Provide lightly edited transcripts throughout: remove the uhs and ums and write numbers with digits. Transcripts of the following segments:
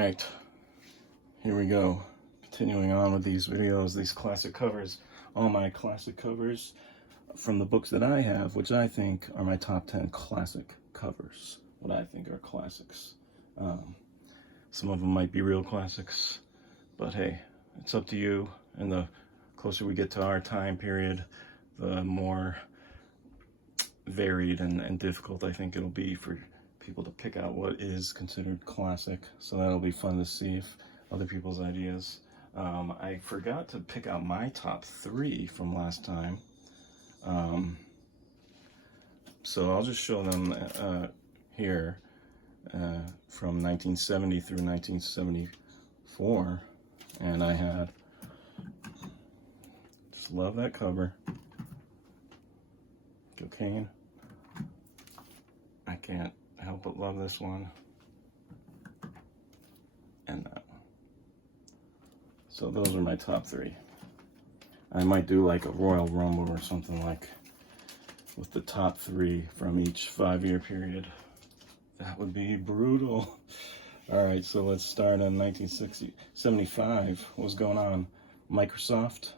Alright, here we go. Continuing on with these videos, these classic covers. All my classic covers from the books that I have, which I think are my top 10 classic covers. What I think are classics. Some of them might be real classics, but hey, it's up to you. And the closer we get to our time period, the more varied and difficult I think it'll be for people to pick out what is considered classic. So that'll be fun to see if other people's ideas. I forgot to pick out my top 3 from last time. So I'll just show them here from 1970 through 1974. And I had, just love that cover. Cocaine. I can't help but love this one. And that one. So those are my top 3. I might do like a Royal Rumble or something like with the top 3 from each 5-year period. That would be brutal. All right, so let's start on 1975. What was going on? Microsoft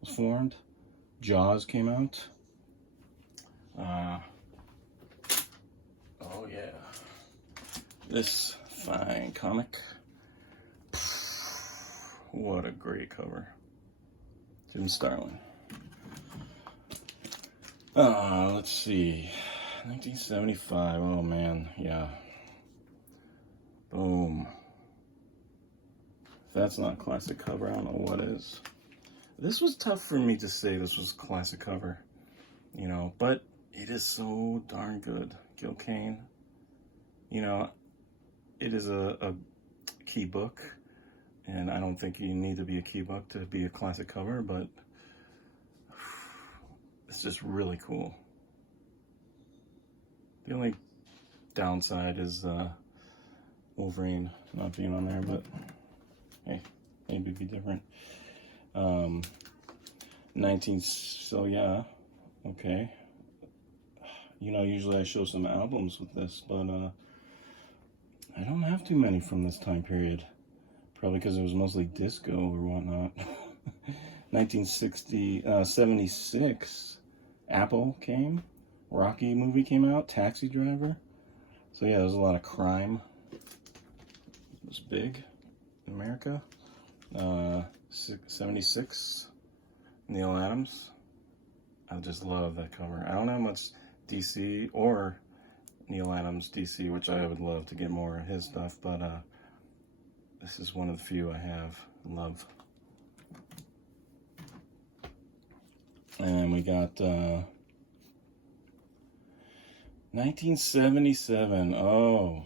was formed. Jaws came out. Oh yeah, this fine comic. What a great cover. Jim Starlin. Let's see. 1975. Oh man, yeah. Boom. If that's not a classic cover, I don't know what is. This was tough for me to say this was a classic cover, you know, but it is so darn good. Gil Kane, you know, it is a key book, and I don't think you need to be a key book to be a classic cover, but it's just really cool. The only downside is Wolverine not being on there, but hey, maybe it'd be different. 19, so yeah, okay. You know, usually I show some albums with this, but I don't have too many from this time period. Probably because it was mostly disco or whatnot. 76, Apple came. Rocky movie came out. Taxi Driver. So yeah, there's a lot of crime. It was big in America. 76, Neil Adams. I just love that cover. I don't have much DC or Neil Adams DC, which I would love to get more of his stuff, but this is one of the few I have. Love. And we got 1977. Oh,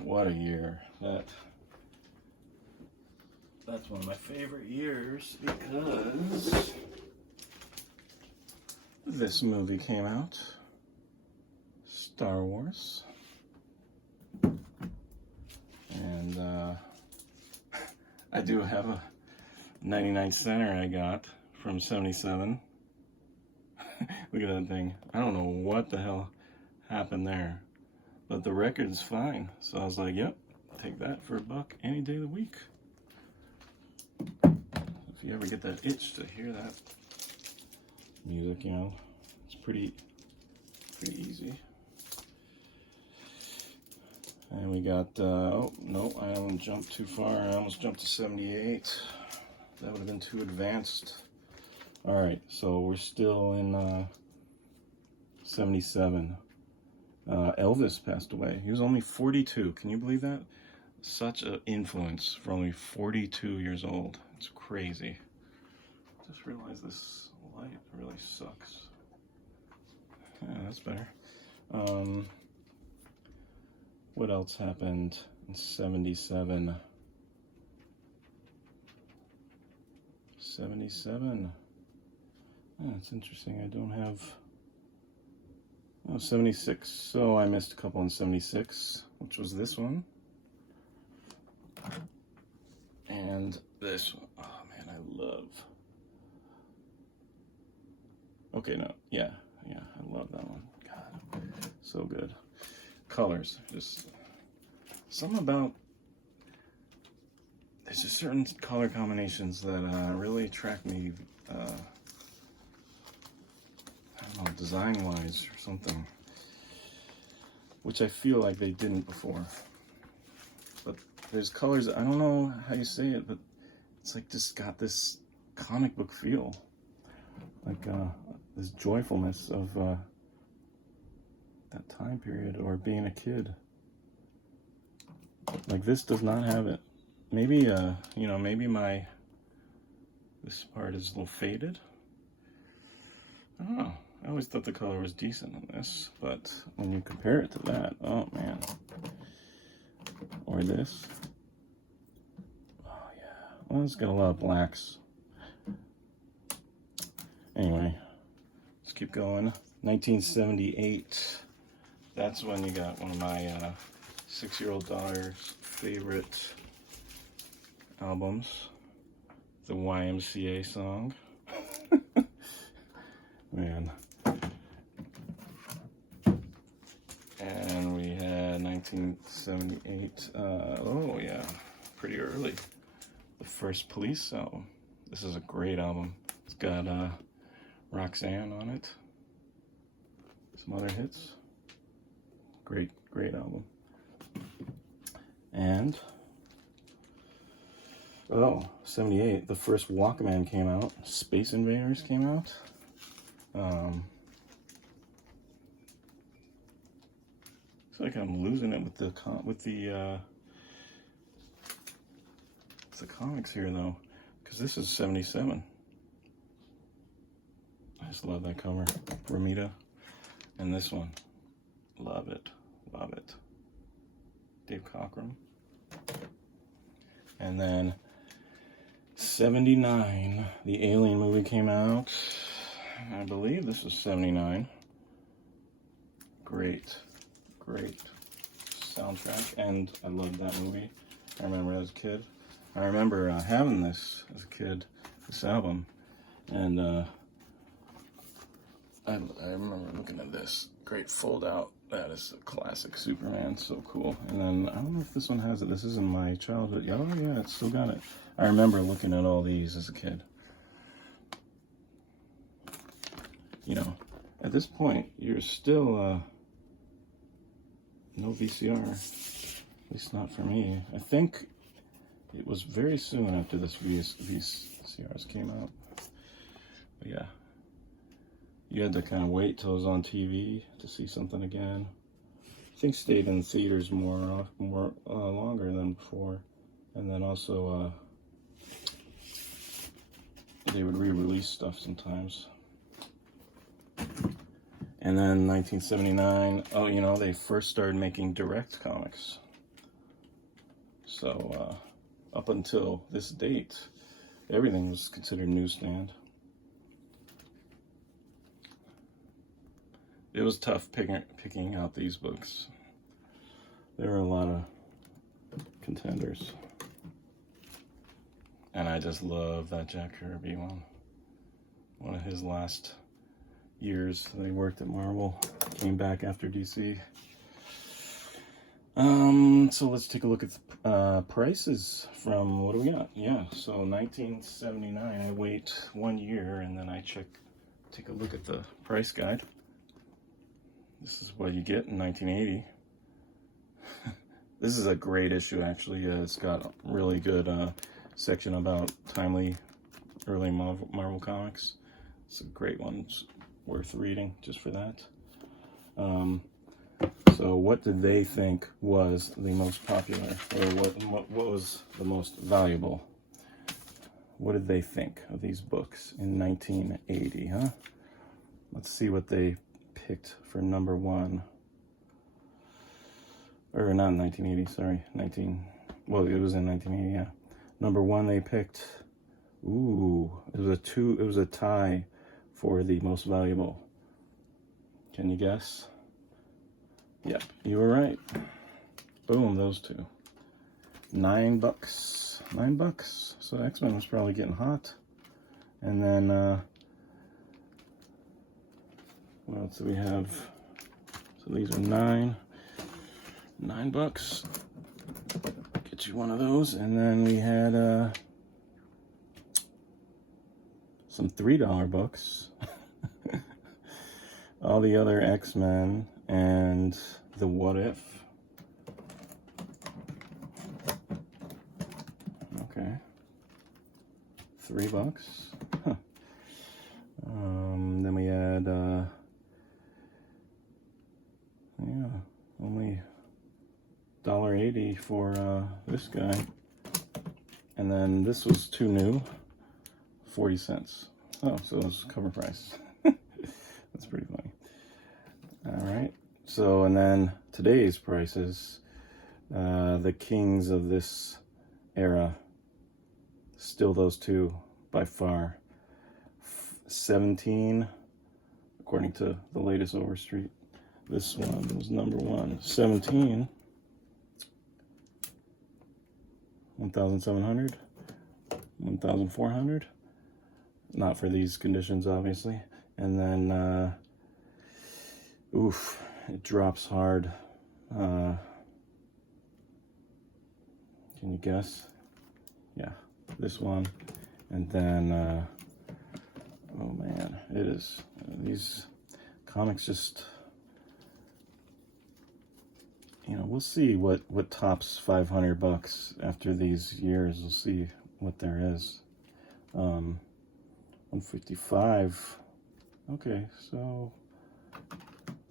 what a year. That's one of my favorite years because this movie came out. Star Wars. And I do have a 99 center I got from 77. Look at that thing. I don't know what the hell happened there, but the record's fine. So I was like, yep, take that for $1 any day of the week. If you ever get that itch to hear that music, you know, it's pretty easy. And we got, oh, no, I haven't jumped too far. I almost jumped to 78. That would have been too advanced. All right, so we're still in 77. Elvis passed away. He was only 42. Can you believe that? Such an influence for only 42 years old. It's crazy. Just realized this light really sucks. Yeah, that's better. What else happened in 77? 77. Oh, that's interesting. I don't have... Oh, 76. So I missed a couple in 76, which was this one. And this one. Oh, man, I love... Okay, no. Yeah, I love that one. God, so good. Colors. Just something about there's just certain color combinations that really attract me, I don't know, design-wise or something, which I feel like they didn't before. But there's colors, I don't know how you say it, but it's like just got this comic book feel, like this joyfulness of that time period, or being a kid. Like this does not have it. Maybe you know, maybe this part is a little faded. I don't know. I always thought the color was decent on this, but when you compare it to that, oh man. Or this. Oh yeah. Well, it's got a lot of blacks. Anyway, let's keep going. 1978. That's when you got one of my 6-year-old daughter's favorite albums, the YMCA song. Man. And we had 1978, oh yeah, pretty early. The first Police album. This is a great album. It's got Roxanne on it. Some other hits. Great album. And, 78, the first Walkman came out. Space Invaders came out. It's like I'm losing it with the comics here though, because this is 77. I just love that cover, Ramita, and this one, love it. Dave Cockrum. And then 79, the Alien movie came out. I believe this is 79. Great soundtrack, and I loved that movie. I remember as a kid. I remember having this as a kid, this album, and I remember looking at this great fold out. That is a classic Superman, so cool. And then I don't know if this one has it. This is in my childhood. Oh yeah, it's still got it. I remember looking at all these as a kid. You know, at this point, you're still no VCR, at least not for me. I think it was very soon after this VCRs came out. But yeah, you had to kind of wait till it was on TV to see something again. I think stayed in theaters more longer than before, and then also they would re-release stuff sometimes. And then 1979, oh, you know, they first started making direct comics. So up until this date, everything was considered newsstand. It was tough picking out these books. There were a lot of contenders. And I just love that Jack Kirby one. One of his last years that he worked at Marvel. Came back after DC. So let's take a look at the prices from, what do we got? Yeah, so 1979, I wait 1 year and then I take a look at the price guide. This is what you get in 1980. This is a great issue, actually. It's got a really good section about timely early Marvel comics. It's a great one. It's worth reading just for that. So what did they think was the most popular, or what was the most valuable? What did they think of these books in 1980, huh? Let's see what they picked for number one. Or not 1980, sorry, well, it was in 1980, yeah. Number one they picked, it was a tie for the most valuable. Can you guess? Yep, you were right. Boom, those two. $9. $9. So X-Men was probably getting hot. And then, what else do we have? So these are $9. Get get you one of those. And then we had some $3 books. All the other X-Men and the What If. Okay. $3. Huh. Then we had, yeah, only $1.80 for this guy. And then this was too new, 40 cents. Oh, so it was cover price. That's pretty funny. All right. So, and then today's prices, the kings of this era, still those two by far. 17, according to the latest Overstreet. This one was number one. 17, 1,700, 1,400. Not for these conditions, obviously. And then, oof, it drops hard. Can you guess? Yeah, this one. And then, oh man, it is. These comics just, you know, we'll see what tops $500 after these years. We'll see what there is. 155. Okay, so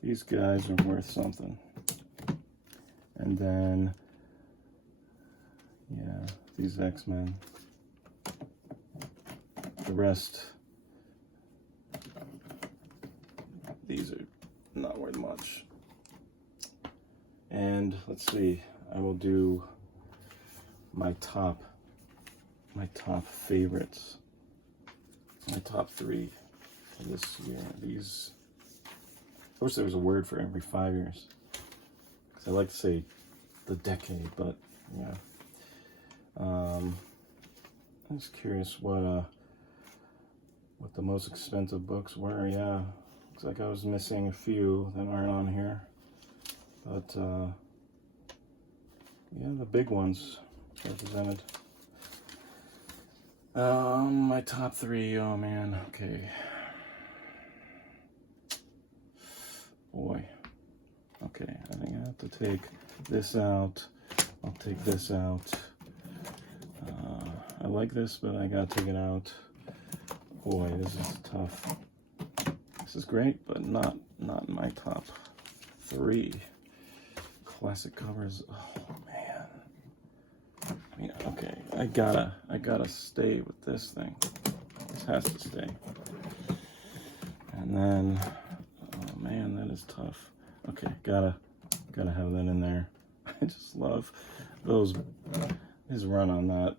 these guys are worth something. And then, yeah, these X-Men. The rest, these are not worth much. And let's see, I will do my top favorites, my top 3 for this year. These, I wish there was a word for every 5 years, because I like to say the decade, but yeah. I'm just curious what the most expensive books were. Yeah, looks like I was missing a few that aren't on here, but yeah, the big ones represented. My top 3, oh man, okay. Boy, okay, I think I have to take this out. I'll take this out. I like this, but I gotta take it out. Boy, this is tough. This is great, but not in my top 3. Classic covers. Oh man. I mean, okay, I gotta stay with this thing. This has to stay. And then, oh man, that is tough. Okay, gotta have that in there. I just love his run on that.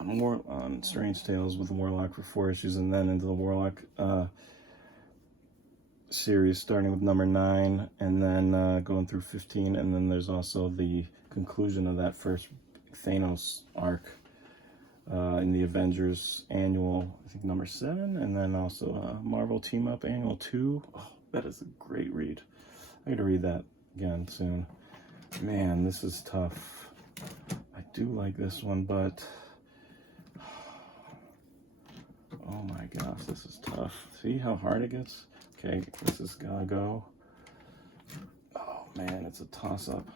On Strange Tales with the Warlock for 4 issues, and then into the Warlock series, starting with number 9, and then going through 15, and then there's also the conclusion of that first Thanos arc in the Avengers annual, I think number 7, and then also Marvel Team Up annual 2. Oh, that is a great read. I gotta read that again soon. Man, this is tough. I do like this one, but oh my gosh, this is tough. See how hard it gets? Okay, this is gotta go. Oh man, it's a toss-up.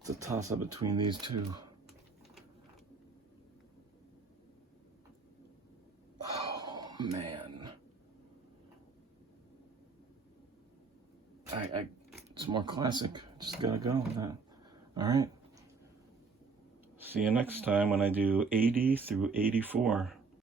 It's a toss-up between these two. Oh man. It's more classic. Just gotta go with that. Alright. See you next time when I do 80 through 84.